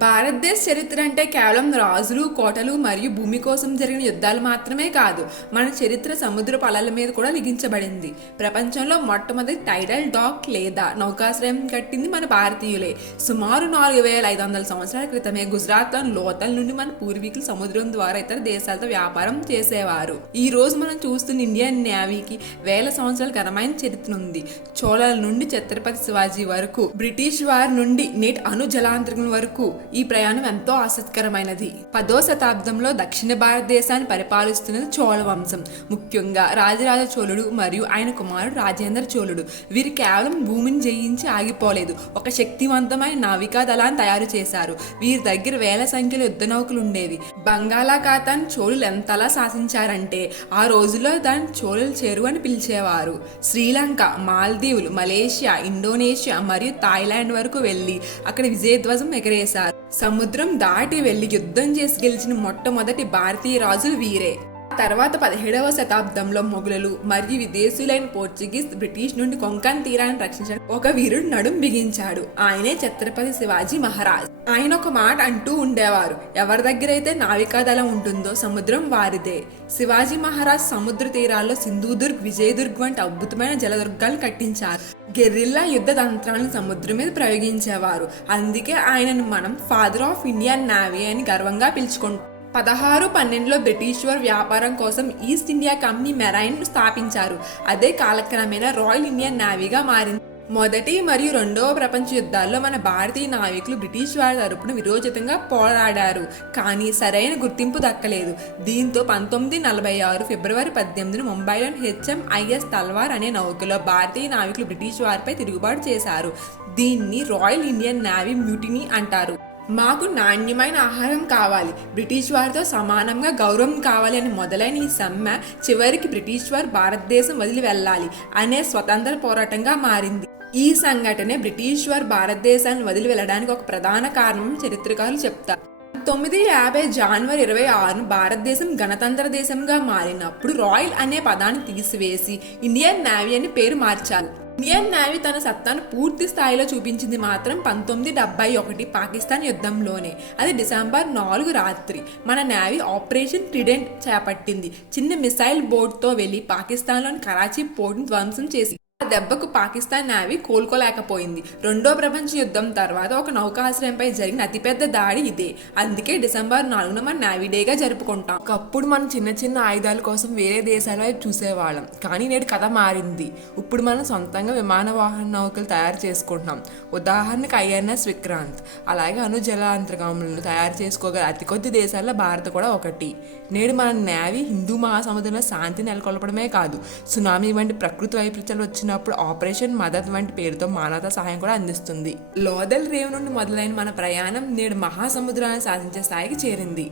భారతదేశ చరిత్ర అంటే కేవలం రాజులు కోటలు మరియు భూమి కోసం జరిగిన యుద్ధాలు మాత్రమే కాదు మన చరిత్ర సముద్ర పలాల మీద కూడా లిఖించబడింది. ప్రపంచంలో మొట్టమొదటి టైడల్ డాక్ లేదా నౌకాశ్రయం కట్టింది మన భారతీయులే. సుమారు నాలుగు వేల ఐదు వందల సంవత్సరాల క్రితమే గుజరాత్లోని లోతల నుండి మన పూర్వీకులు సముద్రం ద్వారా ఇతర దేశాలతో వ్యాపారం చేసేవారు. ఈ రోజు మనం చూస్తున్న ఇండియన్ నేవీకి వేల సంవత్సరాల ఘనమైన చరిత్ర ఉంది. చోళల నుండి ఛత్రపతి శివాజీ వరకు బ్రిటిష్ వారి నుండి నేటి అణు జలాంతరికం వరకు ఈ ప్రయాణం ఎంతో ఆసక్తికరమైనది. పదో శతాబ్దంలో దక్షిణ భారతదేశాన్ని పరిపాలిస్తున్నది చోళ వంశం. ముఖ్యంగా రాజరాజ చోళుడు మరియు ఆయన కుమారుడు రాజేంద్ర చోళుడు. వీరు కేవలం భూమిని జయించి ఆగిపోలేదు. ఒక శక్తివంతమైన నావికా దళాన్ని తయారు చేశారు. వీరి దగ్గర వేల సంఖ్యలో యుద్ధ నౌకలు ఉండేవి. బంగాళాఖాతాన్ని చోళులు ఎంతలా శాసించారంటే ఆ రోజుల్లో దాన్ని చోళుల చెరువు అని పిలిచేవారు. శ్రీలంక మాల్దీవులు మలేషియా ఇండోనేషియా మరియు థాయిలాండ్ వరకు వెళ్ళి అక్కడ విజయధ్వజం ఎగరేశారు. సముద్రం దాటి వెళ్ళి యుద్ధం చేసి గెలిచిన మొట్టమొదటి భారతీయ రాజులు వీరే. తర్వాత పదిహేడవ శతాబ్దంలో మొఘలులు మరియు విదేశీయులైన పోర్చుగీస్ బ్రిటిష్ నుండి కొంకన్ తీరాన్ని రక్షించడానికి ఒక వీరుడు నడుం బిగించాడు. ఆయనే ఛత్రపతి శివాజీ మహారాజ్. ఆయన ఒక మాట అంటూ ఉండేవారు ఎవరి దగ్గర అయితే నావికాదళం ఉంటుందో సముద్రం వారిదే. శివాజీ మహారాజ్ సముద్ర తీరాల్లో సింధుదుర్గ్ విజయదుర్గ్ వంటి అద్భుతమైన జలదుర్గాలు కట్టించారు. గెరిల్లా యుద్ధ తంత్రాలను సముద్రం మీద ప్రయోగించేవారు. అందుకే ఆయనను మనం ఫాదర్ ఆఫ్ ఇండియన్ నావీ అని గర్వంగా పిలుచుకుంటాం. పదహారు పన్నెండులో బ్రిటిష్ వారు వ్యాపారం కోసం ఈస్ట్ ఇండియా కంపెనీ మెరైన్ స్థాపించారు. అదే కాలక్రమేణా రాయల్ ఇండియన్ నావీగా మారింది. మొదటి మరియు రెండవ ప్రపంచ యుద్ధాల్లో మన భారతీయ నావికులు బ్రిటిష్ వారి తరపున విరోచితంగా పోరాడారు. కానీ సరైన గుర్తింపు దక్కలేదు. దీంతో పంతొమ్మిది నలభై ఆరు ఫిబ్రవరి పద్దెనిమిదిన ముంబైలోని హెచ్ఎంఐఎస్ తల్వార్ అనే నౌకలో భారతీయ నావికులు బ్రిటిష్ వారిపై తిరుగుబాటు చేశారు. దీన్ని రాయల్ ఇండియన్ నావీ మ్యూటినీ అంటారు. మాకు నాణ్యమైన ఆహారం కావాలి. బ్రిటిష్ వారితో సమానంగా గౌరవం కావాలి అని మొదలైన ఈ సమ్మె చివరికి బ్రిటిష్ వారు భారతదేశం వదిలి వెళ్ళాలి అనే స్వతంత్ర పోరాటంగా మారింది. ఈ సంఘటనే బ్రిటిష్ వారు భారతదేశాన్ని వదిలి వెళ్ళడానికి ఒక ప్రధాన కారణం చరిత్రకారులు చెప్తారు. తొమ్మిది యాభై జనవరి ఇరవై ఆరును భారతదేశం గణతంత్ర దేశంగా మారినప్పుడు రాయల్ అనే పదాన్ని తీసివేసి ఇండియన్ నేవీ అని పేరు మార్చాలి. ఇండియన్ నేవీ తన సత్తాను పూర్తి స్థాయిలో చూపించింది మాత్రం పంతొమ్మిది డెబ్బై ఒకటి పాకిస్తాన్ యుద్ధంలోనే. అది డిసెంబర్ నాలుగు రాత్రి మన నేవీ ఆపరేషన్ ట్రిడెంట్ చేపట్టింది. చిన్న మిసైల్ బోట్తో వెళ్ళి పాకిస్తాన్లోని కరాచీ పోర్ట్ని ధ్వంసం చేసి ఆ దెబ్బకు పాకిస్తాన్ నావీ కోలుకోలేకపోయింది. రెండో ప్రపంచ యుద్ధం తర్వాత ఒక నౌకాశ్రయంపై జరిగిన అతిపెద్ద దాడి ఇదే. అందుకే డిసెంబర్ నాలుగున మన నావీ డేగా జరుపుకుంటాం. ఒకప్పుడు మనం చిన్న చిన్న ఆయుధాల కోసం వేరే దేశాల వైపు చూసేవాళ్ళం. కానీ నేడు కథ మారింది. ఇప్పుడు మనం సొంతంగా విమాన వాహన నౌకలు తయారు చేసుకుంటున్నాం. ఉదాహరణకు ఐఎన్ఎస్ విక్రాంత్. అలాగే అనుజలాంతర్గాములను తయారు చేసుకోగల అతి కొద్ది దేశాల్లో భారత్ కూడా ఒకటి. నేడు మన నేవీ హిందూ మహాసముద్రంలో శాంతి నెలకొల్పడమే కాదు సునామీ వంటి ప్రకృతి వైపరీత్యాలు వచ్చినప్పుడు ఆపరేషన్ మదత్ వంటి పేరుతో మానవతా సహాయం కూడా అందిస్తుంది. లోదల్ రేవ్ నుండి మొదలైన మన ప్రయాణం నేడు మహాసముద్రాన్ని సాధించే స్థాయికి చేరింది.